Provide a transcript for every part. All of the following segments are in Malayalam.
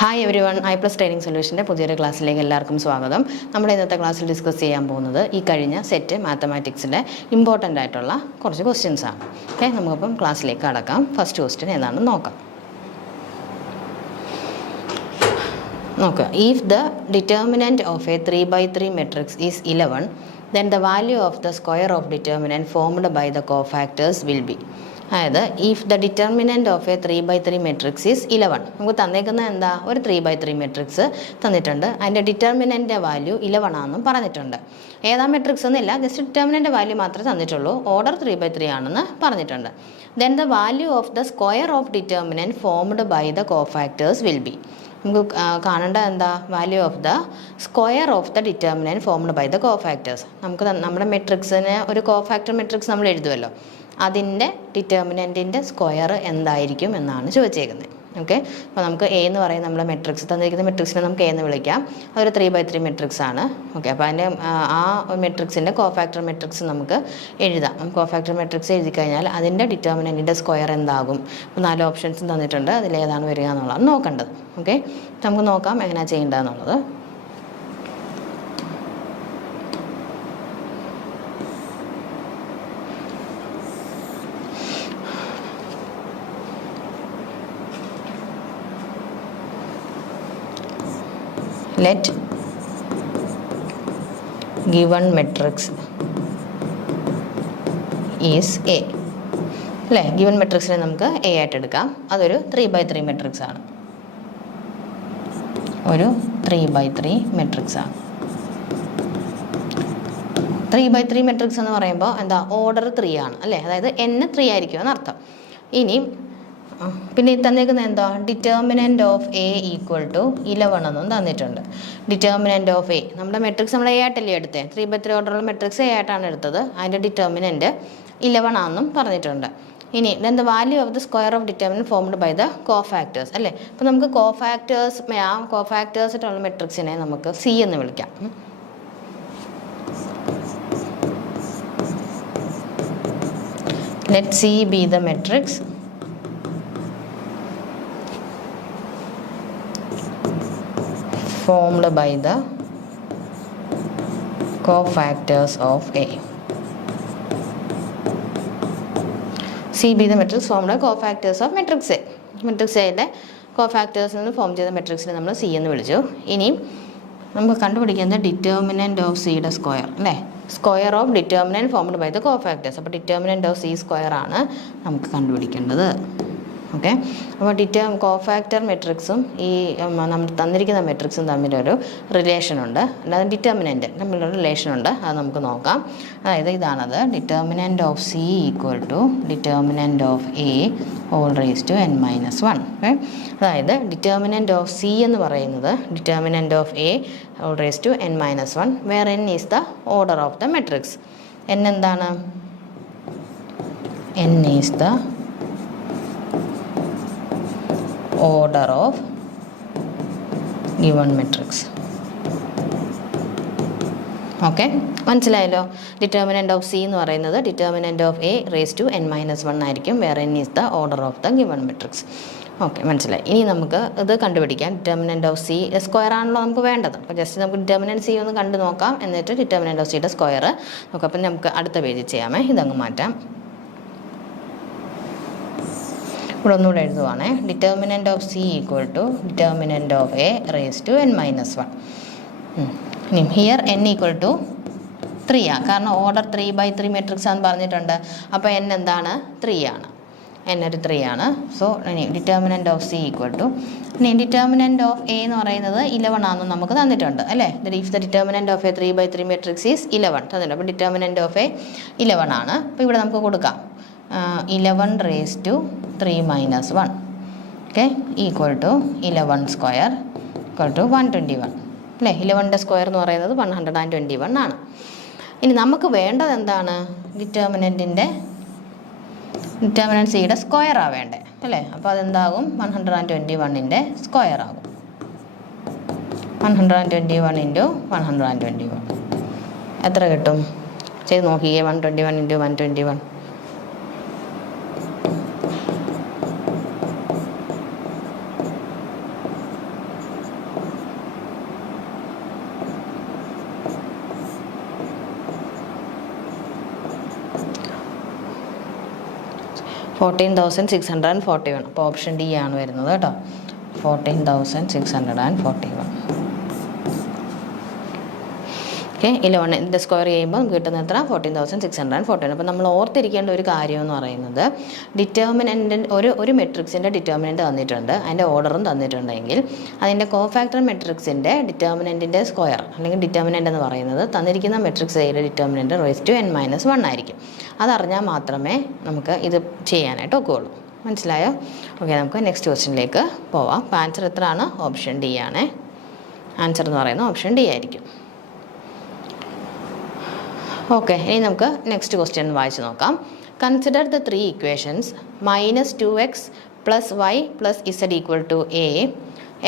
Hi everyone, I plus training സൊല്യൂഷൻ്റെ പുതിയൊരു ക്ലാസ്സിലേക്ക് എല്ലാവർക്കും സ്വാഗതം. നമ്മുടെ ഇന്നത്തെ ക്ലാസ്സിൽ ഡിസ്കസ് ചെയ്യാൻ പോകുന്നത് ഈ കഴിഞ്ഞ സെറ്റ് മാത്തമാറ്റിക്സിൻ്റെ ഇമ്പോർട്ടൻ്റ് ആയിട്ടുള്ള കുറച്ച് ക്വസ്റ്റ്യൻസ് ആണ്. ഓക്കെ, നമുക്കിപ്പം ക്ലാസ്സിലേക്ക് കടക്കാം. ഫസ്റ്റ് ക്വസ്റ്റ്യൻ ഏതാണെന്ന് നോക്കാം. നോക്കുക, if the determinant of A 3x3 matrix is 11, then the value of the square of determinant formed by the cofactors will be. അതായത് if the determinant of A 3x3 matrix is 11, നമുക്ക് തന്നേക്കുന്നത് എന്താ, ഒരു 3x3 മെട്രിക്സ് തന്നിട്ടുണ്ട്. അതിൻ്റെ ഡിറ്റർമിനൻ്റെ വാല്യൂ 11 ആണെന്നും പറഞ്ഞിട്ടുണ്ട്. ഏതാ മെട്രിക്സ് എന്നില്ല, ജസ്റ്റ് ഡിറ്റർമിനൻ്റെ വാല്യൂ മാത്രമേ തന്നിട്ടുള്ളൂ. ഓർഡർ 3x3 ആണെന്ന് പറഞ്ഞിട്ടുണ്ട്. Then the value of the square of determinant formed by the cofactors will be. നമുക്ക് കാണേണ്ട എന്താ, value of the square of the determinant formed by the cofactors. നമുക്ക് നമ്മുടെ മെട്രിക്സിന് ഒരു കോഫാക്ടർ മെട്രിക്സ് നമ്മൾ എഴുതുമല്ലോ, അതിൻ്റെ ഡിറ്റർമിനൻറ്റിൻ്റെ സ്ക്വയർ എന്തായിരിക്കും എന്നാണ് ചോദിച്ചേക്കുന്നത്. ഓക്കെ, അപ്പോൾ നമുക്ക് എ എന്ന് പറയുന്ന നമ്മുടെ മെട്രിക്സ് തന്നിരിക്കുന്ന മെട്രിക്സിനെ നമുക്ക് എ എന്ന് വിളിക്കാം. അതൊരു 3x3 മെട്രിക്സ് ആണ്. ഓക്കെ, അപ്പോൾ അതിൻ്റെ ആ മെട്രിക്സിൻ്റെ കോഫാക്ടർ മെട്രിക്സ് നമുക്ക് എഴുതാം. കോഫാക്ടർ മെട്രിക്സ് എഴുതി കഴിഞ്ഞാൽ അതിൻ്റെ ഡിറ്റർമിനൻറ്റിൻ്റെ സ്ക്വയർ എന്താകും. അപ്പോൾ 4 ഓപ്ഷൻസും തന്നിട്ടുണ്ട്, അതിലേതാണ് വരിക എന്നുള്ളതാണ് നോക്കേണ്ടത്. ഓക്കെ, നമുക്ക് നോക്കാം എങ്ങനെയാണ് ചെയ്യേണ്ടതെന്നുള്ളത്. Let given matrix is A. അല്ലേ, ഗിവൺ മെട്രിക്സിനെ നമുക്ക് എ ആയിട്ട് എടുക്കാം. അതൊരു 3x3 മെട്രിക്സ് ആണ്. ഒരു 3x3 മെട്രിക്സ് ആണ്. 3x3 മെട്രിക്സ് എന്ന് പറയുമ്പോൾ എന്താ, ഓർഡർ 3 ആണ് അല്ലേ, അതായത് n 3 ആയിരിക്കും എന്നർത്ഥം. ഇനി പിന്നെ തന്നേക്കുന്നത് എന്താ, determinant of A equal to 11 എന്നും തന്നിട്ടുണ്ട്. ഡിറ്റർമിനൻറ്റ് ഓഫ് എ, നമ്മുടെ മെട്രിക്സ് നമ്മൾ എ ആയിട്ടല്ലേ എടുത്തേ, 3x3 ഓർഡറുള്ള മെട്രിക്സ് എ ആയിട്ടാണ് എടുത്തത്. അതിൻ്റെ ഡിറ്റർമിനൻറ്റ് 11 ആണെന്നും പറഞ്ഞിട്ടുണ്ട്. ഇനി then the value of the square of determinant formed by the cofactors അല്ലേ. അപ്പോൾ നമുക്ക് കോഫാക്ടേഴ്സിട്ടുള്ള മെട്രിക്സിനെ നമുക്ക് സി എന്ന് വിളിക്കാം. Let C be the matrix formed by the cofactors of A. C be the matrix formed by cofactors of matrix A. Matrix A cofactors നിന്ന് ഫോം ചെയ്ത മെട്രിക്സിനെ നമ്മൾ സി എന്ന് വിളിച്ചു. ഇനിയും നമുക്ക് കണ്ടുപിടിക്കുന്നത് ഡിറ്റർമിനൻറ്റ് ഓഫ് സിയുടെ സ്ക്വയർ അല്ലേ, square of determinant formed by the cofactors. അപ്പോൾ ഡിറ്റർമിനൻറ്റ് ഓഫ് സി സ്ക്വയർ ആണ് നമുക്ക് കണ്ടുപിടിക്കേണ്ടത്. ഓക്കെ, അപ്പോൾ കോഫാക്ടർ മെട്രിക്സും ഈ നമ്മൾ തന്നിരിക്കുന്ന മെട്രിക്സും തമ്മിലൊരു റിലേഷനുണ്ട്, അല്ലാതെ ഡിറ്റർമിനൻറ്റ് തമ്മിലൊരു റിലേഷനുണ്ട്. അത് നമുക്ക് നോക്കാം. അതായത് ഇതാണത്, determinant of C equal to determinant of A whole raise to n-1. Okay, അതായത് ഡിറ്റർമിനൻറ്റ് ഓഫ് സി എന്ന് പറയുന്നത് determinant of A whole raise to n-1, where n is the order of the matrix. n എന്താണ്, n is the order of given matrix. Okay, മനസ്സിലായല്ലോ. ഡിറ്റർമിനൻറ്റ് ഓഫ് സി എന്ന് പറയുന്നത് determinant of A raise to n-1 ആയിരിക്കും, where n is the order of the given matrix. Okay, മനസ്സിലായി. ഇനി നമുക്ക് ഇത് കണ്ടുപിടിക്കാം. ഡിറ്റർമിനൻറ്റ് ഓഫ് സി സ്ക്വയർ ആണല്ലോ നമുക്ക് വേണ്ടത്. അപ്പോൾ ജസ്റ്റ് നമുക്ക് ഡിറ്റർമിനൻറ്റ് സി ഒന്ന് കണ്ടു നോക്കാം, എന്നിട്ട് ഡിറ്റർമിനൻറ്റ് ഓഫ് സിയുടെ സ്ക്വയർ നോക്കാം. അപ്പം നമുക്ക് അടുത്ത പേജിൽ ചെയ്യാമേ, ഇതങ്ങ് മാറ്റാം. ഇവിടെ ഒന്നുകൂടെ എഴുതുവാണേ, determinant of C equal to determinant of A raise to n-1. ഇനി ഹിയർ n ഈക്വൽ ടു 3 ആണ്, കാരണം ഓർഡർ 3x3 മെട്രിക്സ് ആണെന്ന് പറഞ്ഞിട്ടുണ്ട്. അപ്പോൾ n എന്താണ്, 3 ആണ്, n ഒരു 3 ആണ്. സോ ഇനി determinant of C equal to, ഇനി ഡിറ്റർമിനൻറ്റ് ഓഫ് എ എന്ന് പറയുന്നത് 11 ആണെന്ന് നമുക്ക് തന്നിട്ടുണ്ട് അല്ലേ. If the determinant of A 3x3 matrix is 11 തന്നിട്ടുണ്ട്. അപ്പോൾ ഡിറ്റർമിനൻറ്റ് ഓഫ് എ 11 ആണ്. അപ്പോൾ ഇവിടെ നമുക്ക് കൊടുക്കാം 11 raise to 3-1 okay equal to 11 square equal to 121 അല്ലേ. 11ൻ്റെ സ്ക്വയർ എന്ന് പറയുന്നത് 121 ആണ്. ഇനി നമുക്ക് വേണ്ടത് എന്താണ്, ഡിറ്റർമിനൻറ്റ് സിയുടെ സ്ക്വയറാണ് വേണ്ടത് അല്ലേ. അപ്പോൾ അതെന്താകും, 121ൻ്റെ സ്ക്വയർ ആകും. 121 ഇൻറ്റു 121 എത്ര കിട്ടും, ചെയ്ത് നോക്കിയേ. 121 ഇൻറ്റു 121 121 14,641. അപ്പോൾ ഓപ്ഷൻ ഡി ആണ് വരുന്നത് കേട്ടോ. 14,641. ഓക്കെ, 11 ഇതിൻ്റെ സ്ക്വയർ ചെയ്യുമ്പോൾ നമുക്ക് കിട്ടുന്ന എത്ര? 14,641. അപ്പോൾ നമ്മൾ ഓർത്തിരിക്കേണ്ട ഒരു കാര്യം എന്ന് പറയുന്നത്, ഡിറ്റർമിനൻ്റ് ഒരു മെട്രിക്സിൻ്റെ ഡിറ്റർമിനൻ്റ് തന്നിട്ടുണ്ട്, അതിൻ്റെ ഓർഡറും തന്നിട്ടുണ്ടെങ്കിൽ അതിൻ്റെ കോഫാക്ടർ മെട്രിക്സിൻ്റെ ഡിറ്റർമിനൻറ്റിൻ്റെ സ്ക്വയർ അല്ലെങ്കിൽ ഡിറ്റർമിനൻ്റ് എന്ന് പറയുന്നത് തന്നിരിക്കുന്ന മെട്രിക്സ് എയുടെ ഡിറ്റർമിനൻ്റ് റേസ് ടു n-1 ആയിരിക്കും. അതറിഞ്ഞാൽ മാത്രമേ നമുക്ക് ഇത് ചെയ്യാനായിട്ട് ഒക്കുകയുള്ളൂ. മനസ്സിലായോ? ഓക്കെ, നമുക്ക് നെക്സ്റ്റ് ക്വസ്റ്റ്യനിലേക്ക് പോവാം. അപ്പോൾ ആൻസർ എത്രയാണ്? ഓപ്ഷൻ ഡി ആണ്. ആൻസർ എന്ന് പറയുന്നത് ഓപ്ഷൻ ഡി ആയിരിക്കും. ഓക്കെ, ഇനി നമുക്ക് നെക്സ്റ്റ് ക്വസ്റ്റ്യൻ വായിച്ച് നോക്കാം. Consider the 3 equations -2x + y + z = a,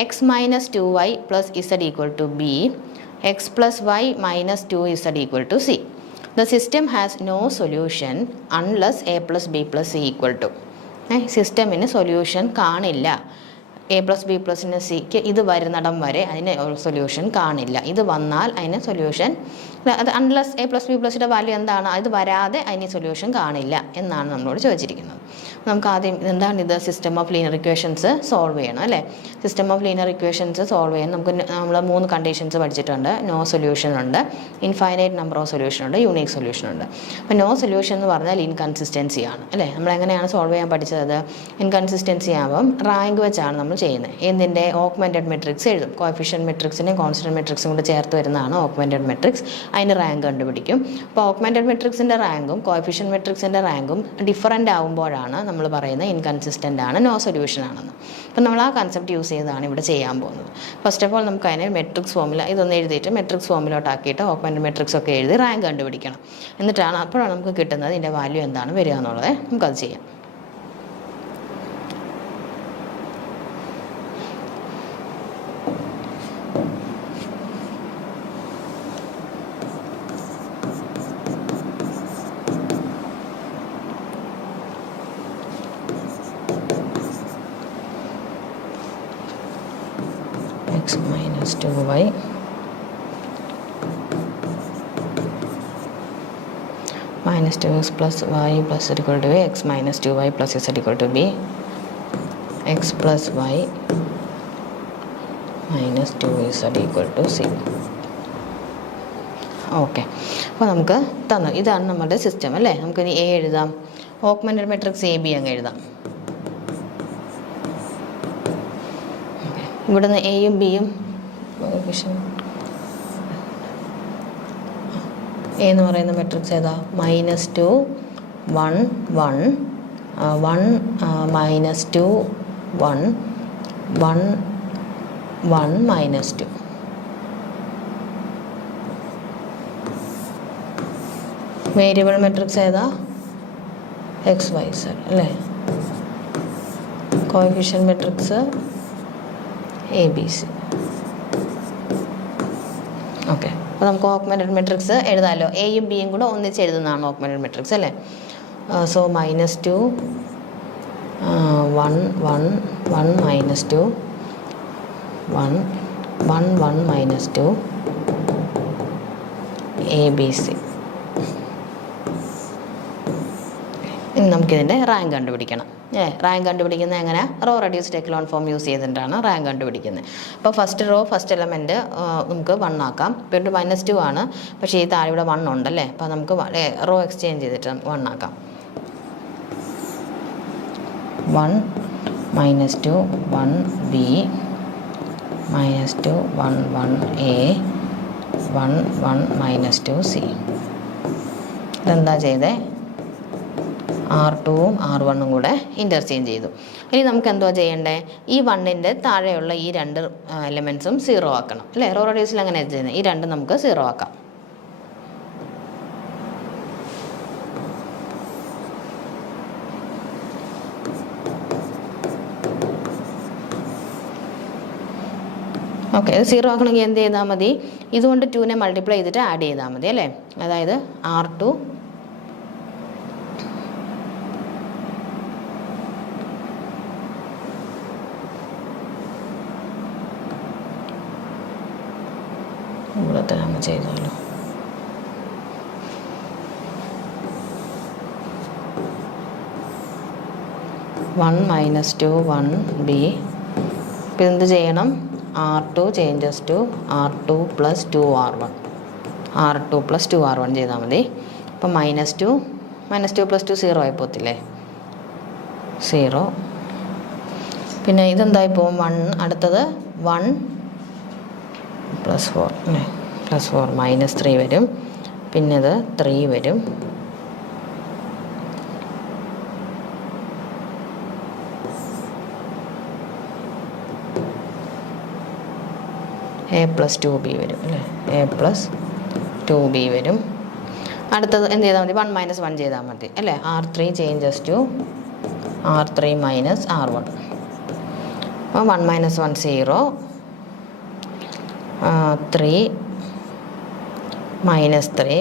x - 2y + z = b, x + y - 2z = c. The system has no solution unless a + b + c = സിസ്റ്റമിന് solution കാണില്ല. a + b + സിക്ക് ഇത് വരുന്നിടം വരെ അതിന് സൊല്യൂഷൻ കാണില്ല. ഇത് വന്നാൽ അതിന് സൊല്യൂഷൻ, അത് അൺലെസ് a + b +യുടെ വാല്യൂ എന്താണ്, ഇത് വരാതെ അതിന് സൊല്യൂഷൻ കാണില്ല എന്നാണ് നമ്മളോട് ചോദിച്ചിരിക്കുന്നത്. നമുക്ക് ആദ്യം എന്താണിത്? System of linear equations solve ചെയ്യണം അല്ലേ? System of linear equations solve ചെയ്യാൻ നമ്മൾ 3 കണ്ടീഷൻസ് പഠിച്ചിട്ടുണ്ട്. നോ സൊല്യൂഷൻ ഉണ്ട്, ഇൻഫൈനൈറ്റ് നമ്പർ ഓഫ് സൊല്യൂഷൻ ഉണ്ട്, യൂണീക്ക് സൊല്യൂഷൻ ഉണ്ട്. അപ്പോൾ നോ സൊല്യൂഷൻ എന്ന് പറഞ്ഞാൽ ഇൻകൺസിസ്റ്റൻസി ആണ് അല്ലേ? നമ്മൾ എങ്ങനെയാണ് സോൾവ് ചെയ്യാൻ പഠിച്ചത്? ഇൻകൺസിസ്റ്റൻസി ആകുമ്പം റാങ്ക് വെച്ചാണ് നമ്മൾ ചെയ്യുന്നത്. എന്തിൻ്റെ? ഓഗ്മെൻറ്റഡ് മെട്രിക്സ് എഴുതും. കോഎഫിഷ്യന്റ് മെട്രിക്സിനെ കോൺസ്റ്റന്റ് മെട്രിക്സും കൂടെ ചേർത്ത് വരുന്നതാണ് ഓഗ്മെൻറ്റഡ് മെട്രിക്സ്. അതിന് റാങ്ക് കണ്ടുപിടിക്കും. അപ്പോൾ ഓഗ്മെൻറ്റഡ് മെട്രിക്സിൻ്റെ റാങ്കും കോഎഫിഷ്യന്റ് മെട്രിക്സിൻ്റെ റാങ്കും ഡിഫറൻ്റ് ആകുമ്പോഴാണ് നമ്മൾ പറയുന്നത് ഇൻകൺസിസ്റ്റൻ്റ് ആണ്, നോ സൊല്യൂഷൻ ആണെന്ന്. അപ്പം നമ്മൾ ആ കൺസെപ്റ്റ് യൂസ് ചെയ്താണ് ഇവിടെ ചെയ്യാൻ പോകുന്നത്. ഫസ്റ്റ് ഓഫ് ഓൾ നമുക്ക് അതിനെ മെട്രിക്സ് ഫോമിൽ ഇതൊന്ന് എഴുതിയിട്ട് മെട്രിക്സ് ഫോമിലോട്ടാക്കിയിട്ട് ഓഗ്മെൻറ്റഡ് മെട്രിക്സ് ഒക്കെ എഴുതി റാങ്ക് കണ്ടുപിടിക്കണം. എന്നിട്ടാണ് അപ്പോഴാണ് നമുക്ക് കിട്ടുന്നത് ഇതിൻ്റെ വാല്യൂ എന്താണ് വരിക എന്നുള്ളത്. നമുക്കത് ചെയ്യാം. x - 2y -2x + y + z = a, x - 2y + z = b, x + y - 2z = c. Okay, അപ്പോൾ നമുക്ക് തന്നു ഇതാണ് നമ്മുടെ സിസ്റ്റം അല്ലേ? നമുക്കിനി എ എഴുതാം. ഓഗ്മെൻറ്റഡ് മെട്രിക്സ് എ ബി അങ്ങ് എഴുതാം. ഇവിടുന്ന് എയും ബിയും എ എന്ന് പറയുന്ന മെട്രിക്സ് ഏതാ? -2 1 1 1 -2 1 1 1 -2. വേരിയബിൾ മെട്രിക്സ് ഏതാ? x y z അല്ലേ? Coefficient matrix A B C. Okay, അപ്പോൾ നമുക്ക് ഓഗ്മെൻറ്റഡ് മെട്രിക്സ് എഴുതാമല്ലോ. എയും ബിയും കൂടെ ഒന്നിച്ച് എഴുതുന്നതാണ് ഓഗ്മെൻറ്റഡ് മെട്രിക്സ് അല്ലേ? So -2 1 1 1 -2 1 1 1 -2 A B C. ഇനി നമുക്കിതിൻ്റെ റാങ്ക് കണ്ടുപിടിക്കണം. റാങ്ക് കണ്ടുപിടിക്കുന്നത് എങ്ങനെ? Row reduced echelon form use ചെയ്തിട്ടാണ് റാങ്ക് കണ്ടുപിടിക്കുന്നത്. അപ്പോൾ ഫസ്റ്റ് റോ ഫസ്റ്റ് എലമെൻറ്റ് നമുക്ക് 1 ആക്കാം. പിന്നെ -2 ആണ്, പക്ഷേ ഈ താഴെ ഇവിടെ 1 ഉണ്ടല്ലേ? അപ്പോൾ നമുക്ക് റോ എക്സ്ചേഞ്ച് ചെയ്തിട്ട് 1 ആക്കാം. 1 -2 1 ബി -2 1 1 എ 1 1 -2 സി. ഇതെന്താ ചെയ്തേ? R2ഉം R1ഉം കൂടെ ഇൻ്റർചേഞ്ച് ചെയ്തു. ഇനി നമുക്ക് എന്തുവാ ചെയ്യേണ്ടത്? ഈ 1ൻ്റെ താഴെയുള്ള ഈ 2 എലമെൻറ്റ്സും 0 ആക്കണം അല്ലേ? റോ റെഡ്യൂസിൽ അങ്ങനെ ചെയ്യുന്നത്. ഈ 2 നമുക്ക് 0 ആക്കാം. ഓക്കെ, ഇത് 0 ആക്കണമെങ്കിൽ എന്ത് ചെയ്താൽ മതി? ഇതുകൊണ്ട് 2നെ മൾട്ടിപ്ലൈ ചെയ്തിട്ട് ആഡ് ചെയ്താൽ മതി അല്ലേ? അതായത് R2 ഇവിടുത്തെ നമ്മൾ ചെയ്തോളൂ. 1 minus 2 1b. ഇപ്പം എന്ത് ചെയ്യണം? R2 changes to R2 plus 2R1. R2 plus 2R1 ചെയ്താൽ മതി. അപ്പം -2 പ്ലസ് 2 0 ആയി പോകത്തില്ലേ? 0. പിന്നെ ഇതെന്തായി പോകും? 1. അടുത്തത് 1 പ്ലസ് 4 പ്ലസ് 4 -3 വരും. പിന്നെ ഇത് 3 വരും. a പ്ലസ് 2b വരും അല്ലേ? a പ്ലസ് 2b വരും. അടുത്തത് എന്ത് ചെയ്താൽ മതി? 1 മൈനസ് 1 ചെയ്താൽ മതി അല്ലേ? R3 changes to R3 minus R1. അപ്പോൾ 1 minus 1 0, 3 minus 3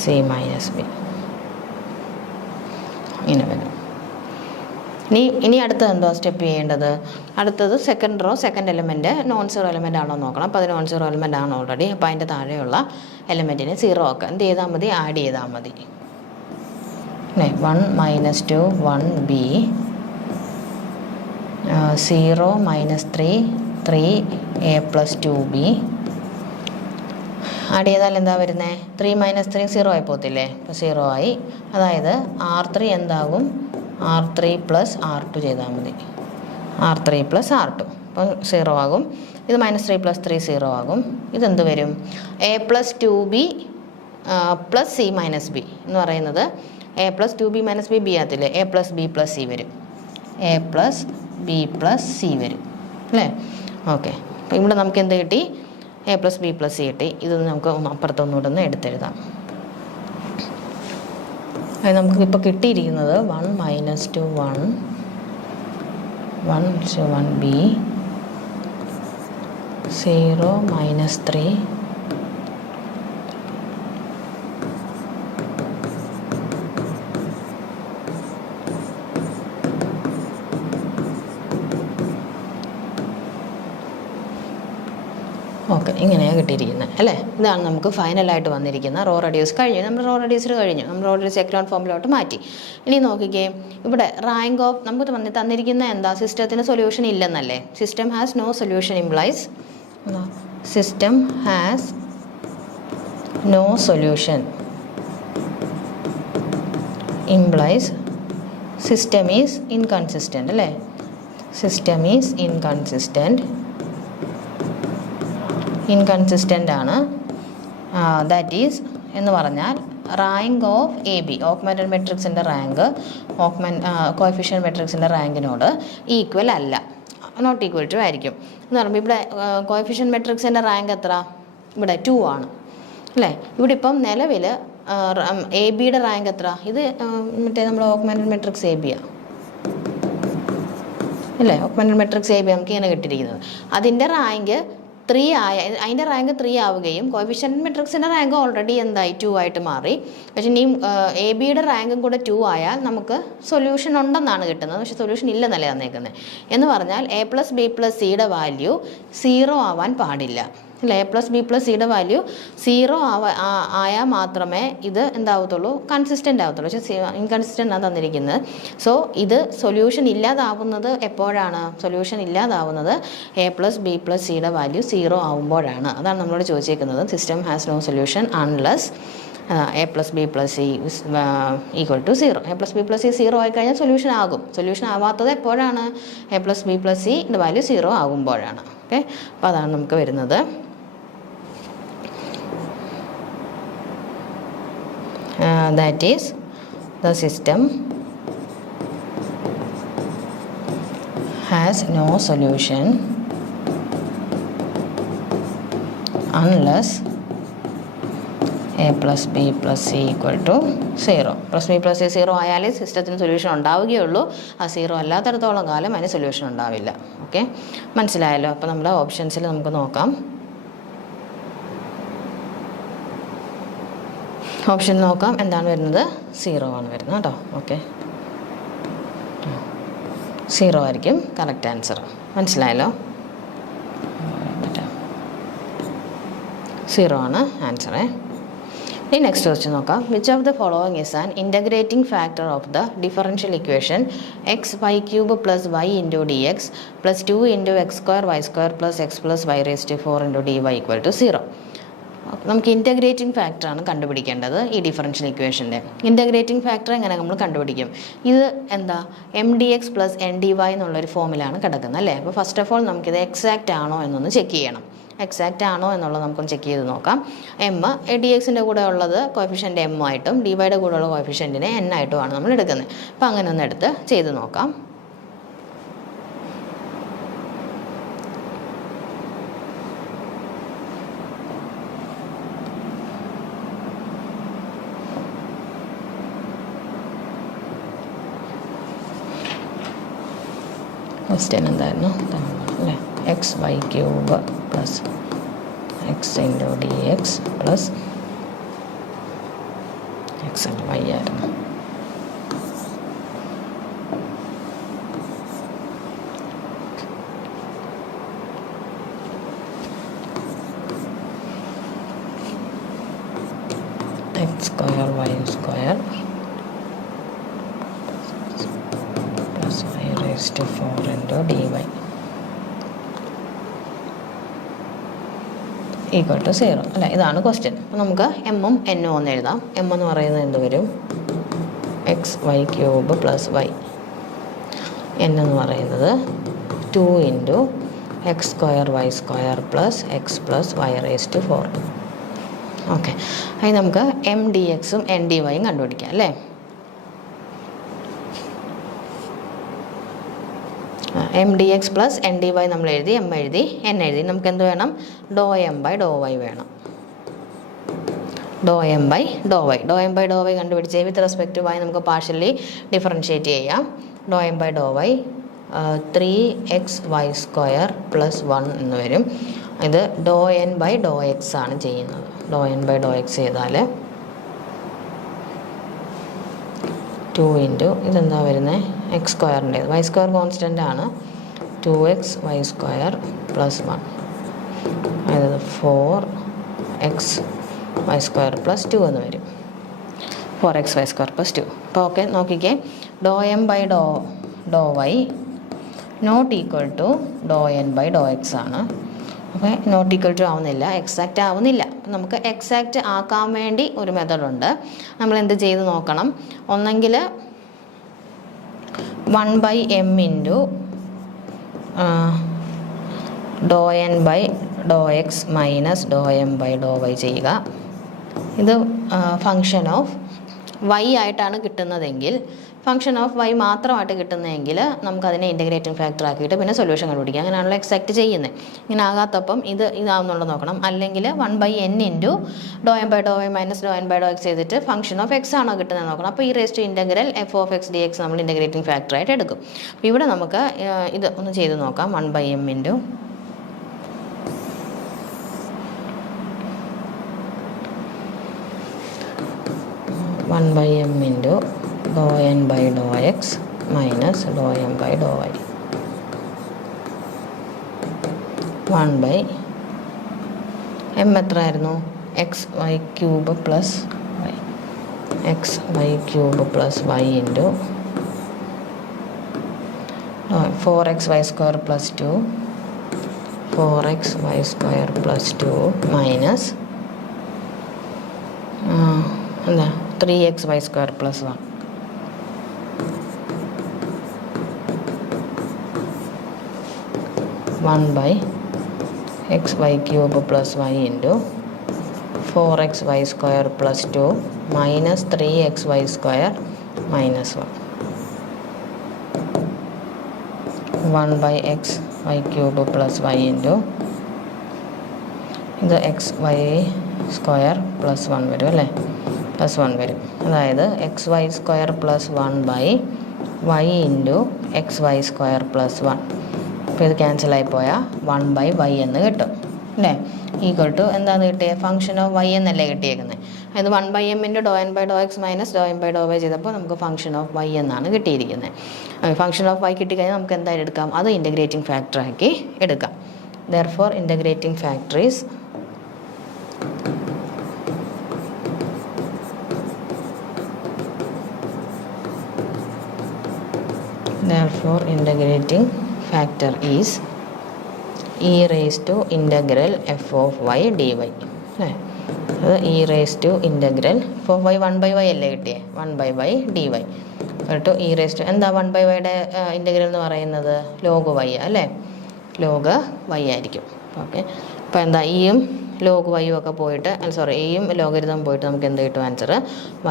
c minus b. ഇങ്ങനെ വരും. ഇനി അടുത്തത് എന്തോ സ്റ്റെപ്പ് ചെയ്യേണ്ടത്? അടുത്തത് second row second element non zero element ആണോ നോക്കണം. അപ്പോൾ അത് നോൺ സീറോ എലിമെൻ്റ് ആണ് ഓൾറെഡി. അപ്പോൾ അതിൻ്റെ താഴെയുള്ള എലിമെൻറ്റിനെ 0 ആക്കുക. എന്ത് ചെയ്താൽ മതി? ആഡ് ചെയ്താൽ മതി. 1 minus 2 1b, 0 minus 3 a plus 2b. Add ചെയ്താൽ എന്താ വരുന്നത്? 3 മൈനസ് 3 0 ആയി പോകത്തില്ലേ? അപ്പോൾ 0 ആയി. അതായത് R3 എന്താകും? R3 പ്ലസ് R2 ചെയ്താൽ മതി. R3 പ്ലസ് R2 അപ്പോൾ 0 ആകും. ഇത് -3 പ്ലസ് 3 0 ആകും. ഇതെന്ത് വരും? a plus 2b plus c minus b എന്ന് പറയുന്നത് a plus 2b minus b ആകത്തില്ലേ? a plus b plus c വരും. a plus b plus c വരും അല്ലേ? ഓക്കെ. അപ്പോൾ ഇവിടെ നമുക്ക് എന്ത് കിട്ടി? a plus b plus c കിട്ടി. ഇത് നമുക്ക് അപ്പുറത്തൊന്നുകൂടെ ഒന്ന് എടുത്തെഴുതാം. അത് നമുക്കിപ്പോൾ കിട്ടിയിരിക്കുന്നത് 1 മൈനസ് 2 1 1b, 0 മൈനസ് 3 ഓക്കെ. ഇങ്ങനെയാണ് കിട്ടിയിരിക്കുന്നത് അല്ലേ? ഇതാണ് നമുക്ക് ഫൈനലായിട്ട് വന്നിരിക്കുന്ന റോ റെഡ്യൂസ് കഴിഞ്ഞു. നമ്മൾ റോ റെഡ്യൂസർ കഴിഞ്ഞു. നമ്മൾ റോ റെഡ്യൂസ് എക്കലോൺ ഫോമിലോട്ട് മാറ്റി. ഇനി നോക്കിക്കേ, ഇവിടെ റാങ്ക് ഓഫ് നമുക്ക് തന്നിരിക്കുന്ന എന്താ? സിസ്റ്റത്തിന് സൊല്യൂഷൻ ഇല്ലെന്നല്ലേ? System has no solution implies system has no solution implies system is inconsistent അല്ലേ? സിസ്റ്റം ഈസ് ഇൻകൺസിസ്റ്റൻ്റ് ആണ്. ദാറ്റ് ഈസ് എന്ന് പറഞ്ഞാൽ rank of A B augmented മെട്രിക്സിൻ്റെ റാങ്ക് കോഎഫിഷ്യൻ മെട്രിക്സിൻ്റെ റാങ്കിനോട് ഈക്വൽ അല്ല, നോട്ട് ഈക്വൽ ടു ആയിരിക്കും എന്ന് പറയുമ്പോൾ ഇവിടെ കോഎഫിഷ്യൻ മെട്രിക്സിൻ്റെ റാങ്ക് എത്ര? ഇവിടെ 2 ആണ് അല്ലേ? ഇവിടെ ഇപ്പം നിലവിൽ എ ബിയുടെ റാങ്ക് എത്ര? ഇത് മറ്റേ നമ്മൾ ഓഗ്മെൻറ്റഡ് മെട്രിക്സ് എ ബിയാണ് അല്ലേ? ഓഗ്മെൻറ്റഡ് മെട്രിക്സ് എ ബി നമുക്ക് ഇങ്ങനെ കിട്ടിയിരിക്കുന്നത്. അതിൻ്റെ റാങ്ക് 3 അതിൻ്റെ റാങ്ക് 3 ആവുകയും കോഎഫിഷ്യൻ്റ് മെട്രിക്സിൻ്റെ റാങ്ക് ഓൾറെഡി എന്തായി 2 ആയിട്ട് മാറി. പക്ഷേ ഇനി എ ബിയുടെ റാങ്കും കൂടെ 2 ആയാൽ നമുക്ക് സൊല്യൂഷൻ ഉണ്ടെന്നാണ് കിട്ടുന്നത്. പക്ഷേ സൊല്യൂഷൻ ഇല്ലെന്നല്ലേ തന്നേക്കുന്നത്. എന്ന് പറഞ്ഞാൽ a പ്ലസ് ബി പ്ലസ് സിയുടെ വാല്യൂ 0 ആവാൻ പാടില്ല അല്ലേ? എ പ്ലസ് ബി പ്ലസ് സിയുടെ വാല്യൂ 0 ആയാൽ മാത്രമേ ഇത് എന്താവത്തുള്ളൂ? കൺസിസ്റ്റൻ്റ് ആവത്തുള്ളൂ. പക്ഷേ ഇൻകൺസിസ്റ്റൻ്റ് ആണ് തന്നിരിക്കുന്നത്. സോ ഇത് സൊല്യൂഷൻ ഇല്ലാതാവുന്നത് എപ്പോഴാണ്? സൊല്യൂഷൻ ഇല്ലാതാവുന്നത് എ പ്ലസ് ബി പ്ലസ് സിയുടെ വാല്യൂ 0 ആവുമ്പോഴാണ്. അതാണ് നമ്മളോട് ചോദിച്ചേക്കുന്നത്. System has no solution unless A plus B plus C equal to 0. A plus B plus C 0 ആയിക്കഴിഞ്ഞാൽ സൊല്യൂഷൻ ആകും. സൊല്യൂഷൻ ആവാത്തത് എപ്പോഴാണ്? എ പ്ലസ് ബി പ്ലസ് സിയുടെ വാല്യൂ 0 ആകുമ്പോഴാണ്. ഓക്കെ. അപ്പോൾ അതാണ് നമുക്ക് വരുന്നത്. That is the system has no solution unless a plus b plus c equal to 0. Plus B plus C 0 ആയാലേ സിസ്റ്റത്തിന് സൊല്യൂഷൻ ഉണ്ടാവുകയുള്ളൂ. ആ 0 അല്ലാത്തടത്തോളം കാലം അതിന് സൊല്യൂഷൻ ഉണ്ടാവില്ല. ഓക്കെ, മനസ്സിലായല്ലോ? അപ്പോൾ നമ്മുടെ ഓപ്ഷൻസിൽ നമുക്ക് നോക്കാം. ഓപ്ഷൻ നോക്കാം. എന്താണ് വരുന്നത്? 0 ആണ് വരുന്നത് കേട്ടോ. ഓക്കെ, 0 ആയിരിക്കും കറക്റ്റ് ആൻസർ. മനസ്സിലായല്ലോ? 0 ആണ് ആൻസറേ. ഇനി നെക്സ്റ്റ് ക്വസ്റ്റ്യൻ നോക്കാം. Which of the following is an integrating factor of the differential equation x Y cube plus y into D X plus 2 into X square Y square plus X plus Y raise to 4 into D Y equal to 0. നമുക്ക് ഇൻ്റഗ്രേറ്റിംഗ് ഫാക്ടറാണ് കണ്ടുപിടിക്കേണ്ടത്. ഈ ഡിഫറൻഷ്യൽ ഇക്വേഷൻ്റെ ഇൻ്റഗ്രേറ്റിംഗ് ഫാക്ടർ എങ്ങനെ നമ്മൾ കണ്ടുപിടിക്കും? ഇത് എന്താ M D X plus N D y എന്നുള്ളൊരു ഫോമിലാണ് കിടക്കുന്നത് അല്ലേ. അപ്പോൾ ഫസ്റ്റ് ഓഫ് ഓൾ നമുക്കിത് എക്സാക്റ്റ് ആണോ എന്നൊന്ന് ചെക്ക് ചെയ്യണം. എക്സാക്റ്റ് ആണോ എന്നുള്ളത് നമുക്കൊന്ന് ചെക്ക് ചെയ്ത് നോക്കാം. എം ഡി എക്സിൻ്റെ കൂടെ ഉള്ളത് കോഫിഷ്യൻ്റ് എം ആയിട്ടും ഡി വൈയുടെ കൂടെ ഉള്ള കോഫിഷ്യൻറ്റിനെ എൻ ആയിട്ടുമാണ് നമ്മൾ എടുക്കുന്നത്. അപ്പോൾ അങ്ങനെ ഒന്ന് എടുത്ത് ചെയ്ത് നോക്കാം. ക്വസ്റ്റ്യൻ എന്തായിരുന്നു അല്ലേ? X Y cube plus X into D X plus X into Y ആയിരുന്നു. X square Y square plus Y raise to 4 into D Y equal to 0 അല്ലേ. ഇതാണ് ക്വസ്റ്റ്യൻ. അപ്പോൾ നമുക്ക് എമ്മും എന്നും ഒന്ന് എഴുതാം. എം എന്ന് പറയുന്നത് എന്ത് വരും? X Y cube plus Y. N എന്ന് പറയുന്നത് 2 into X square Y square plus X plus Y raise to 4. Okay, അതിന് നമുക്ക് എം ഡി എക്സും എൻ ഡി വൈയും കണ്ടുപിടിക്കാം അല്ലേ. M D X plus N D Y നമ്മൾ എഴുതി, എം എഴുതി, എൻ എഴുതി. നമുക്ക് എന്ത് വേണം? ഡോ എം ബൈ ഡോ വൈ വേണം. ഡോ എം ബൈ ഡോ വൈ. ഡോ എം ബൈ ഡോ വൈ കണ്ടുപിടിച്ച് വിത്ത് റെസ്പെക്ട് ടു വൈ നമുക്ക് പാർഷ്യലി ഡിഫറൻഷ്യേറ്റ് ചെയ്യാം. ഡോ M by Dr Y 3x Y square plus 1 എന്ന് വരും. ഇത് ഡോ എൻ ബൈ ഡോ എക്സ് ആണ് ചെയ്യുന്നത്. ഡോ എൻ ബൈ ഡോ എക്സ് ചെയ്താൽ 2 ഇൻറ്റു ഇതെന്താ വരുന്നത്? എക്സ് സ്ക്വയറിൻ്റെ വൈ സ്ക്വയർ കോൺസ്റ്റൻ്റ് ആണ്. 2x വൈ സ്ക്വയർ പ്ലസ് 1 അതായത് 4x വൈ സ്ക്വയർ പ്ലസ് 2 എന്ന് വരും. 4x y square plus 2. അപ്പോൾ ഓക്കെ, നോക്കിക്കേ. ഡോ M by Dr Y not equal to ഡോ എൻ ബൈ ഡോ എക്സ് ആണ്. അപ്പോൾ നോട്ട് ഈക്വൽ ടു ആവുന്നില്ല, എക്സാക്റ്റ് ആവുന്നില്ല. അപ്പം നമുക്ക് എക്സാക്റ്റ് ആക്കാൻ വേണ്ടി ഒരു മെത്തേഡുണ്ട്. നമ്മൾ എന്ത് ചെയ്ത് നോക്കണം? ഒന്നെങ്കിൽ 1/m into doe N by Dr x minus doe M by Dr y ചെയ്യുക. ഇത് ഫങ്ഷൻ ഓഫ് വൈ ആയിട്ടാണ് കിട്ടുന്നതെങ്കിൽ, ഫങ്ഷൻ ഓഫ് വൈ മാത്രമായിട്ട് കിട്ടുന്നതെങ്കിൽ നമുക്കതിനെ ഇൻ്റഗ്രേറ്റിംഗ് ഫാക്ടർ ആക്കിയിട്ട് പിന്നെ സൊല്യൂഷൻ കണ്ടുപിടിക്കുക. അങ്ങനെയാണല്ലോ എക്സാക്റ്റ് ചെയ്യുന്നത്. ഇങ്ങനെ ആകാത്തപ്പം ഇതാവുന്നുള്ളത് നോക്കണം. അല്ലെങ്കിൽ 1/n into doe M by Dr y minus doe N by Dr x ചെയ്തിട്ട് ഫങ്ഷൻ ഓഫ് എക്സ് ആണോ കിട്ടുന്നത് നോക്കണം. അപ്പോൾ ഈ raise to integral f of x d x നമ്മൾ ഇൻ്റഗ്രേറ്റിംഗ് ഫാക്ടറായിട്ട് എടുക്കും. അപ്പോൾ ഇവിടെ നമുക്ക് ഇത് ഒന്ന് ചെയ്ത് നോക്കാം. 1/m into 1/m into doe N by Dr x minus doe M by Dr y 1/m എത്രയായിരുന്നു? X Y cube plus y. X Y cube plus y into 4x y square plus 2 4x y square plus 2 minus എന്താ 3x Y square plus 1. 1/x y cube plus y into 4x y square plus 2 minus 3x Y square minus 1. 1/x y cube plus y into ഇത് എക്സ് വൈ സ്ക്വയർ പ്ലസ് 1 വരും അല്ലേ. പ്ലസ് 1 വരും. അതായത് x y square plus 1/y into x y square plus 1. അപ്പോൾ ഇത് ക്യാൻസലായി പോയാൽ 1/y എന്ന് കിട്ടും അല്ലേ. ഈക്വൽ ടു എന്താണെന്ന് കിട്ടിയത്? ഫംഗ്ഷൻ ഓഫ് y എന്നല്ലേ കിട്ടിയേക്കുന്നത്. അതായത് 1/m into doe N by Dr x minus doe M by Dr y ചെയ്തപ്പോൾ നമുക്ക് ഫംഗ്ഷൻ ഓഫ് y എന്നാണ് കിട്ടിയിരിക്കുന്നത്. ഫംഗ്ഷൻ ഓഫ് y കിട്ടിക്കഴിഞ്ഞാൽ നമുക്ക് എന്തായാലും എടുക്കാം? അത് ഇൻ്റഗ്രേറ്റിംഗ് ഫാക്ടറാക്കി എടുക്കാം. Therefore integrating factor is Therefore, integrating factor is e raised to integral f of y dy. അല്ലേ, അത് e raised to integral f of y 1 by y അല്ലേ കിട്ടിയേ, 1 by y dy കേട്ടോ. e raised to എന്താ 1 by yയുടെ ഇൻ്റഗ്രൽ എന്ന് പറയുന്നത് log y അല്ലേ, log y ആയിരിക്കും. ഓക്കെ, അപ്പോൾ എന്താ ഇയും log y ഒക്കെ പോയിട്ട് ഇയും ലോഗരിതം പോയിട്ട് നമുക്ക് എന്ത് കിട്ടും, ആൻസർ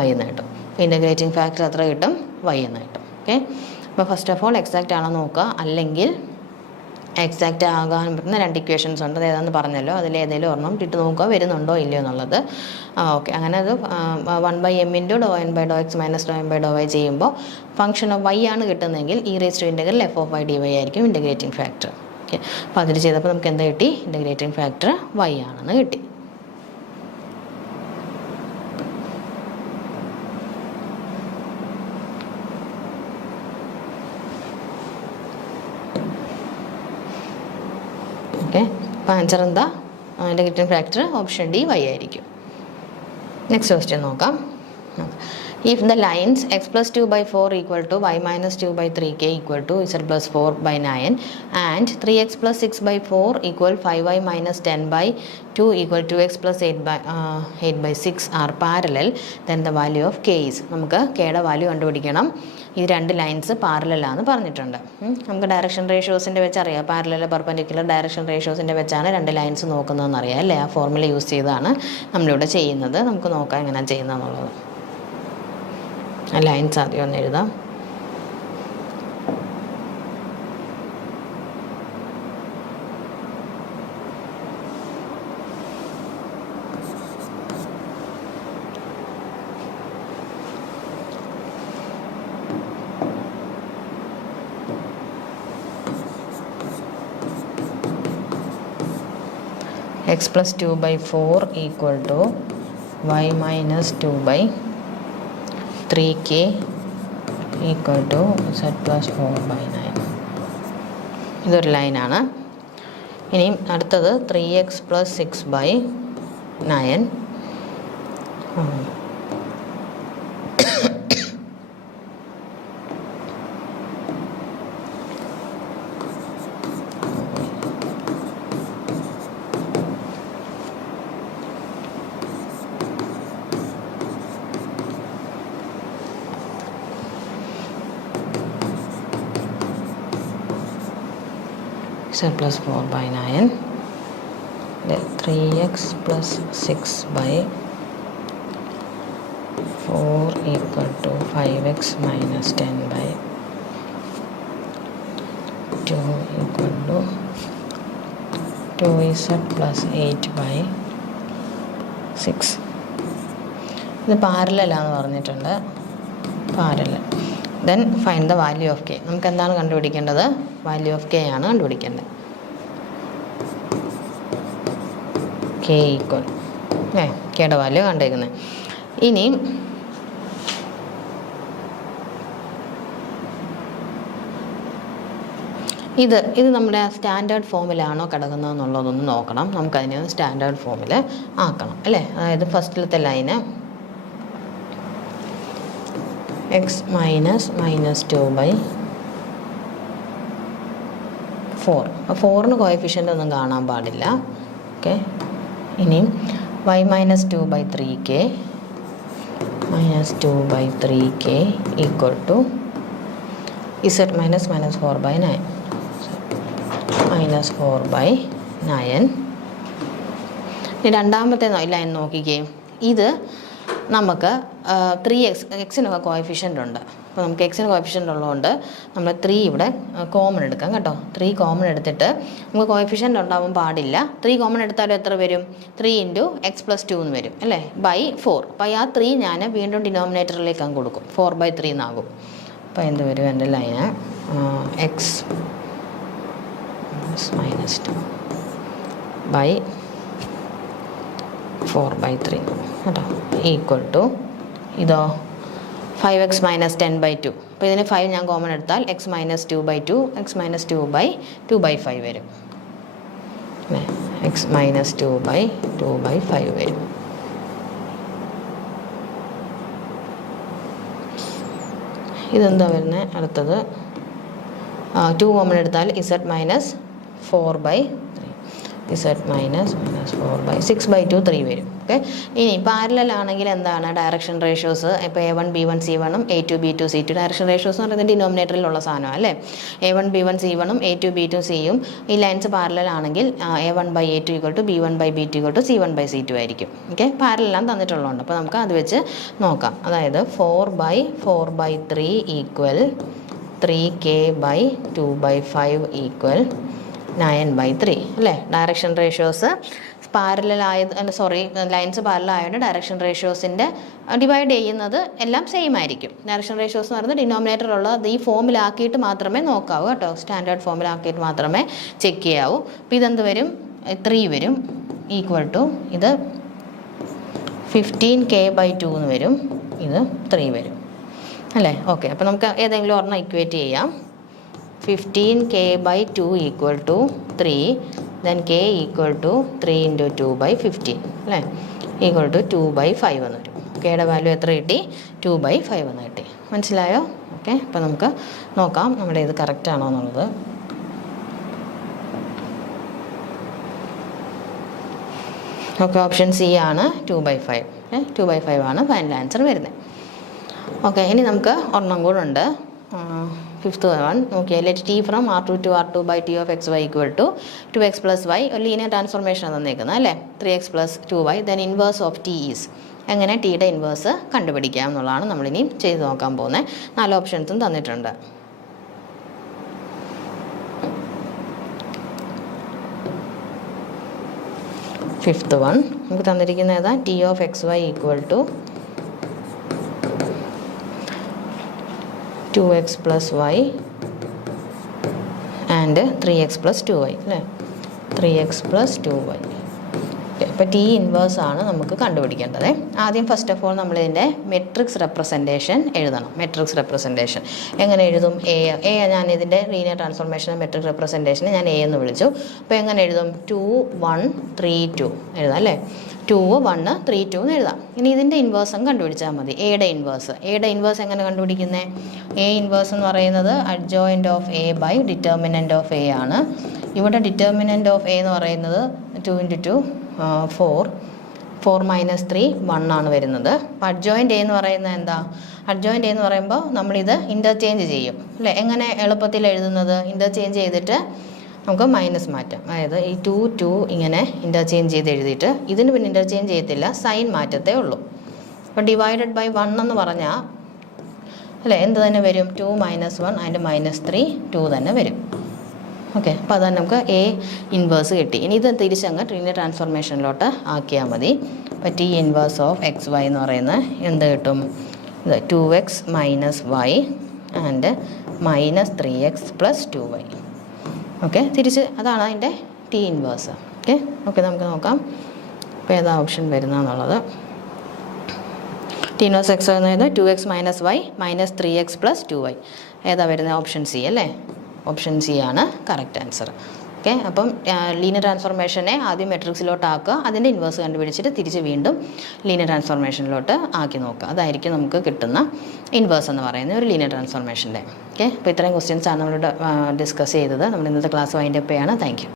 y എന്ന് കിട്ടും. ഇൻ്റഗ്രേറ്റിംഗ് ഫാക്ടർ എത്ര കിട്ടും, y എന്ന് കിട്ടും. ഓക്കെ, അപ്പോൾ ഫസ്റ്റ് ഓഫ് ഓൾ എക്സാക്റ്റ് ആണോ നോക്കുക, അല്ലെങ്കിൽ എക്സാക്റ്റ് ആകാൻ പറ്റുന്ന 2 ഇക്വേഷൻസ് ഉണ്ട്, അത് ഏതാണെന്ന് പറഞ്ഞല്ലോ, അതിലേതെങ്കിലും ഒരെണ്ണം ഇട്ട് നോക്കുക വരുന്നുണ്ടോ ഇല്ലയോ എന്നുള്ളത്. ഓക്കെ, അങ്ങനെ അത് 1/m × ∂n/∂x - ∂m/∂y ചെയ്യുമ്പോൾ ഫംഗ്ഷൻ ഓഫ് y ആണ് കിട്ടുന്നതെങ്കിൽ e raised to integral f of y dy ആയിരിക്കും ഇൻ്റഗ്രേറ്റിംഗ് ഫാക്ടർ. ഓക്കെ, അപ്പോൾ അതിൽ ചെയ്തപ്പോൾ നമുക്ക് എന്താ കിട്ടി, ഇൻ്റഗ്രേറ്റിംഗ് ഫാക്ടർ y ആണെന്ന് കിട്ടി. ഓക്കെ, അപ്പോൾ ആൻസർ എന്താ, integrating factor option D y ആയിരിക്കും. നെക്സ്റ്റ് ക്വസ്റ്റ്യൻ നോക്കാം. If the lines x plus 2 by 4 equal to y minus 2 by 3k equal to z plus 4 by 9 and 3x plus 6 by 4 equal 5y minus 10 by 2 equal to x plus 8 by 6 are parallel, then the value of k is. നമുക്ക് കെയുടെ വാല്യൂ കണ്ടുപിടിക്കണം. ഈ 2 ലൈൻസ് പാരലലാന്ന് പറഞ്ഞിട്ടുണ്ട്. നമുക്ക് ഡയറക്ഷൻ റേഷ്യോസിൻ്റെ വെച്ച് അറിയാം, പാരലൽ പെർപെൻഡിക്കുലർ ഡയറക്ഷൻ റേഷ്യോസിൻ്റെ വെച്ചാണ് 2 ലൈൻസ് നോക്കുന്നതെന്ന് അറിയാം അല്ലേ, ആ ഫോർമുല യൂസ് ചെയ്താണ് നമ്മളിവിടെ ചെയ്യുന്നത്. നമുക്ക് നോക്കാം എങ്ങനെയാണ് ചെയ്യുന്നതെന്നുള്ളത്. ലൈൻസ് ആദ്യം ഒന്ന് എഴുതാം. x plus 2 by 4 equal to y minus 2 by 3k equal to z plus 4 by 9. ഇതൊരു ലൈനാണ്. ഇനി അടുത്തത് 3x plus 6 by 9. z plus 4 by 9, then 3x plus 6 by 4 equal to 5x minus 10 by 2 equal to 2z plus 8 by 6. ഇത് പാരലലാന്ന് പറഞ്ഞിട്ടുണ്ട്, parallel. Then find the value of K. നമുക്ക് എന്താണ് കണ്ടുപിടിക്കേണ്ടത്, വാല്യൂ ഓഫ് കെ ആണ് കണ്ടുപിടിക്കേണ്ടത്. കെ ഈക്വൽ കെയുടെ വാല്യൂ കണ്ടേക്കുന്നത്. ഇനി ഇത് നമ്മുടെ സ്റ്റാൻഡേർഡ് ഫോമിലാണോ കിടക്കുന്നതെന്നുള്ളതൊന്ന് നോക്കണം. നമുക്കതിനെ സ്റ്റാൻഡേർഡ് ഫോമിൽ ആക്കണം അല്ലേ. അതായത് ഫസ്റ്റിലത്തെ ലൈന് x minus 2 by 4. 4ന് കോഎഫിഷ്യൻ്റ് ഒന്നും കാണാൻ പാടില്ല. ഓക്കെ, ഇനി y minus 2 by 3k minus 2 by 3k equal to z minus 4 by 9 minus 4 by 9. ഇനി രണ്ടാമത്തെ ലൈൻ നോക്കിക്കേ. ഇത് നമുക്ക് 3x, എക്സിനൊക്കെ കോഎഫിഷ്യൻ്റ് ഉണ്ട്. അപ്പോൾ നമുക്ക് എക്സിന് കോഎഫിഷ്യൻ്റ് ഉള്ളതുകൊണ്ട് നമ്മൾ 3 ഇവിടെ കോമൺ എടുക്കാം കേട്ടോ. 3 കോമൺ എടുത്തിട്ട് നമുക്ക് കോഎഫിഷ്യൻ്റ് ഉണ്ടാവാൻ പാടില്ല. 3 കോമൺ എടുത്താലും എത്ര വരും, 3 × x plus 2 എന്ന് വരും അല്ലേ, by 4. അപ്പോൾ ആ 3 ഞാൻ വീണ്ടും ഡിനോമിനേറ്ററിലേക്ക് അങ്ങ് കൊടുക്കും, 4/3 എന്നാകും. അപ്പോൾ എന്ത് വരും, എൻ്റെ ലൈന് x minus 2 by 4/3 കേട്ടോ ഈക്വൽ ടു ഇതോ 5x minus 10 by 2. അപ്പോൾ ഇതിന് 5 ഞാൻ കോമൺ എടുത്താൽ x minus 2 by 2, x minus 2 by 2/5 വരും. x minus 2 by 2/5 വരും. ഇതെന്താ വരുന്നത്, അടുത്തത് 2 കോമൺ എടുത്താൽ ഇസഡ് മൈനസ് 4/3 ഇസഡ് മൈനസ് 4/6/2 3 വരും. ഓക്കെ. ഇനി പാരലൽ ആണെങ്കിൽ എന്താണ് ഡയറക്ഷൻ റേഷ്യോസ്? ഇപ്പോൾ A1 B1 C1 A2 B2 C2 direction ratios എന്ന് പറയുന്നത് ഡിനോമിനേറ്ററിലുള്ള സാധനമാണ് അല്ലേ? A1 B1 C1 A2 B2 Cയും ഈ ലൈൻസ് പാരലൽ ആണെങ്കിൽ A1/A2 = B1/B2 = C1/C2 ആയിരിക്കും. ഓക്കെ. പാരലെല്ലാം തന്നിട്ടുള്ളതുകൊണ്ട് അപ്പോൾ നമുക്ക് അത് വെച്ച് നോക്കാം. അതായത് 4/4/3 = 3k/2/5 = 9/3 അല്ലേ? Direction ratios parallel lines parallel ആയതുകൊണ്ട് ഡയറക്ഷൻ റേഷ്യോസിൻ്റെ ഡിവൈഡ് ചെയ്യുന്നത് എല്ലാം സെയിം ആയിരിക്കും. ഡയറക്ഷൻ റേഷ്യോസ് എന്ന് പറയുന്നത് ഡിനോമിനേറ്ററുള്ള ഈ ഫോമിലാക്കിയിട്ട് മാത്രമേ നോക്കാവൂ കേട്ടോ. സ്റ്റാൻഡേർഡ് ഫോമിലാക്കിയിട്ട് മാത്രമേ ചെക്ക് ചെയ്യാവൂ. അപ്പോൾ ഇതെന്ത് വരും? 3 വരും = ഇത് 15k/2 എന്ന് വരും. ഇത് 3 വരും അല്ലേ? ഓക്കെ. അപ്പോൾ നമുക്ക് ഏതെങ്കിലും ഒരെണ്ണം ഇക്വേറ്റ് ചെയ്യാം. 15k/2 = 3 then k = 3 × 2/15 അല്ലേ? = 2/5 എന്ന് വരും. കെയുടെ വാല്യൂ എത്ര കിട്ടി? 2/5 എന്ന് കിട്ടി. മനസ്സിലായോ? ഓക്കെ. അപ്പോൾ നമുക്ക് നോക്കാം നമ്മുടെ ഇത് കറക്റ്റ് ആണോ എന്നുള്ളത്. ഓക്കെ. ഓപ്ഷൻ സി ആണ് 2/5. 2/5 ആണ് ഫൈനൽ ആൻസർ വരുന്നത്. ഓക്കെ. ഇനി നമുക്ക് ഒരെണ്ണം കൂടെ ഉണ്ട്. 5th one നോക്കിയാൽ let t from R2 to R2/t of xy = 2x + y ഒരു ലീനിയർ ട്രാൻസ്ഫോർമേഷൻ തന്നേക്കുന്നത് അല്ലേ? 3x + 2y then inverse of t is. എങ്ങനെ ടിയുടെ ഇൻവേഴ്സ് കണ്ടുപിടിക്കാം എന്നുള്ളതാണ് നമ്മളിനി ചെയ്ത് നോക്കാൻ പോകുന്നത്. 4 ഓപ്ഷൻസും തന്നിട്ടുണ്ട്. ഫിഫ്ത്ത് വൺ നമുക്ക് തന്നിരിക്കുന്ന ഏതാ? t of xy = 2x + y and 3x + 2y അല്ലേ? 3x + 2y. അപ്പോൾ ടി ഇൻവേഴ്സ് ആണ് നമുക്ക് കണ്ടുപിടിക്കേണ്ടത്. ആദ്യം ഫസ്റ്റ് ഓഫ് ഓൾ നമ്മളിതിൻ്റെ മെട്രിക്സ് റെപ്രസെൻറ്റേഷൻ എഴുതണം. മെട്രിക്സ് റെപ്രസെൻറ്റേഷൻ എങ്ങനെ എഴുതും? എ ഞാൻ ഇതിൻ്റെ ലീനിയർ ട്രാൻസ്ഫോർമേഷൻ മെട്രിക് റെപ്രസെൻറ്റേഷനെ ഞാൻ എ എന്ന് വിളിച്ചു. അപ്പോൾ എങ്ങനെ എഴുതും? 2 1 3 2 എഴുതാം അല്ലേ? 2 1 3 2 എന്ന് എഴുതാം. ഇനി ഇതിൻ്റെ ഇൻവേഴ്സും കണ്ടുപിടിച്ചാൽ മതി. എയുടെ ഇൻവേഴ്സ് എങ്ങനെ കണ്ടുപിടിക്കുന്നത്? എ ഇൻവേഴ്സ് എന്ന് പറയുന്നത് adjoint of A by determinant of A ആണ്. ഇവിടെ ഡിറ്റർമിനൻ്റ് ഓഫ് എ എന്ന് പറയുന്നത് 2 × 2 4 - 3 1 ആണ് വരുന്നത്. അപ്പോൾ അഡ്ജോയിൻ്റ് എ എന്ന് പറയുന്നത് എന്താ? അഡ്ജോയിൻ്റ് എ എന്ന് പറയുമ്പോൾ നമ്മളിത് ഇൻ്റർചേഞ്ച് ചെയ്യും അല്ലേ? എങ്ങനെ എളുപ്പത്തിൽ എഴുതുന്നത്? ഇൻ്റർചേഞ്ച് ചെയ്തിട്ട് നമുക്ക് മൈനസ് മാറ്റാം. അതായത് ഈ 2 2 ഇങ്ങനെ ഇൻ്റർചേഞ്ച് ചെയ്ത് എഴുതിയിട്ട് ഇതിന് പിന്നെ ഇൻ്റർചേഞ്ച് ചെയ്യത്തില്ല, സൈൻ മാറ്റത്തേ ഉള്ളൂ. അപ്പോൾ ഡിവൈഡഡ് ബൈ 1 എന്ന് പറഞ്ഞാൽ അല്ലേ എന്ത് തന്നെ വരും? 2 - 1 അതിൻ്റെ -3 2 തന്നെ വരും. ഓക്കെ. അപ്പോൾ അതാണ് നമുക്ക് എ ഇൻവേഴ്സ് കിട്ടി. ഇനി ഇത് തിരിച്ചങ്ങ് ലീനിയർ ട്രാൻസ്ഫോർമേഷനിലോട്ട് ആക്കിയാൽ മതി. അപ്പോൾ ടി ഇൻവേഴ്സ് ഓഫ് XY എന്ന് പറയുന്നത് എന്ത് കിട്ടും? ഇത് 2x - y and -3x + 2y. Okay. തിരിച്ച് അതാണ് അതിൻ്റെ ടി ഇൻവേഴ്സ്. ഓക്കെ നമുക്ക് നോക്കാം അപ്പോൾ ഏതാ ഓപ്ഷൻ വരുന്നതെന്നുള്ളത്. ടി ഇൻവേഴ്സ് XY എന്ന് പറയുന്നത് 2x - y -3x + 2y. ഏതാ വരുന്നത്? ഓപ്ഷൻ സി അല്ലേ? ഓപ്ഷൻ സി ആണ് കറക്റ്റ് ആൻസർ. ഓക്കെ. അപ്പം ലീനിയർ ട്രാൻസ്ഫോർമേഷനെ ആദ്യം മെട്രിക്സിലോട്ട് ആക്കുക, അതിൻ്റെ ഇൻവേഴ്സ് കണ്ടുപിടിച്ചിട്ട് തിരിച്ച് വീണ്ടും ലീനിയർ ട്രാൻസ്ഫോർമേഷനിലോട്ട് ആക്കി നോക്കുക. അതായിരിക്കും നമുക്ക് കിട്ടുന്ന ഇൻവേഴ്സ് എന്ന് പറയുന്ന ഒരു ലീനിയർ ട്രാൻസ്ഫോർമേഷൻ്റെ. ഓക്കെ. അപ്പോൾ ഇത്രയും ക്വസ്റ്റ്യൻസ് ആണ് നമ്മൾ ഡിസ്കസ് ചെയ്തത്. നമ്മൾ ഇന്നത്തെ ക്ലാസ് വൈൻഡപ്പ് ചെയ്യാണ്. Thank you.